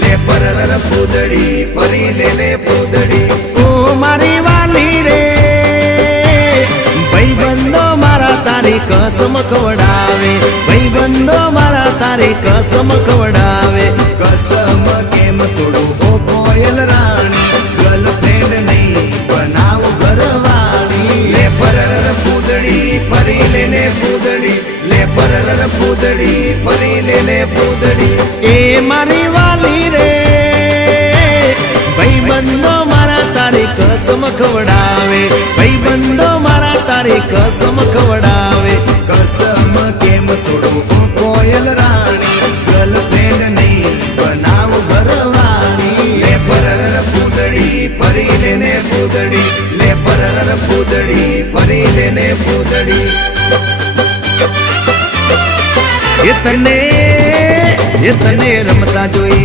લે પરર પૂદડી ફરી લે પૂદડી ઓ મારી વાલી રે ભાઈબંધો મારા તારી કસમ ખવડાવે ભાઈબંધો મારા તારી કસમ ખવડાવે કસમ કેમ તોડું ઓ કોયલ રાણી ગર્લફ્રેન્ડ નહીં બનાવ ઘરવાળી લે પરર પૂદડી ફરી લે પૂદડી લે પરર પૂદડી ફરી લે પૂદડી એ મારી વાલી રે ભાઈબંધો મારા તારી કસમ ખવડાવે ભાઈબંધો મારા તારી કસમ ખવડાવે કસમ કેમ તોડું ઓ કોયલ રાણી ગર્લફ્રેન્ડ નહીં બનાવ ઘરવાળી લે પરર પૂદડી ફરી લે પૂદડી લે પરર પૂદડી ફરી લે પૂદડી એ તને રમતા જોઈ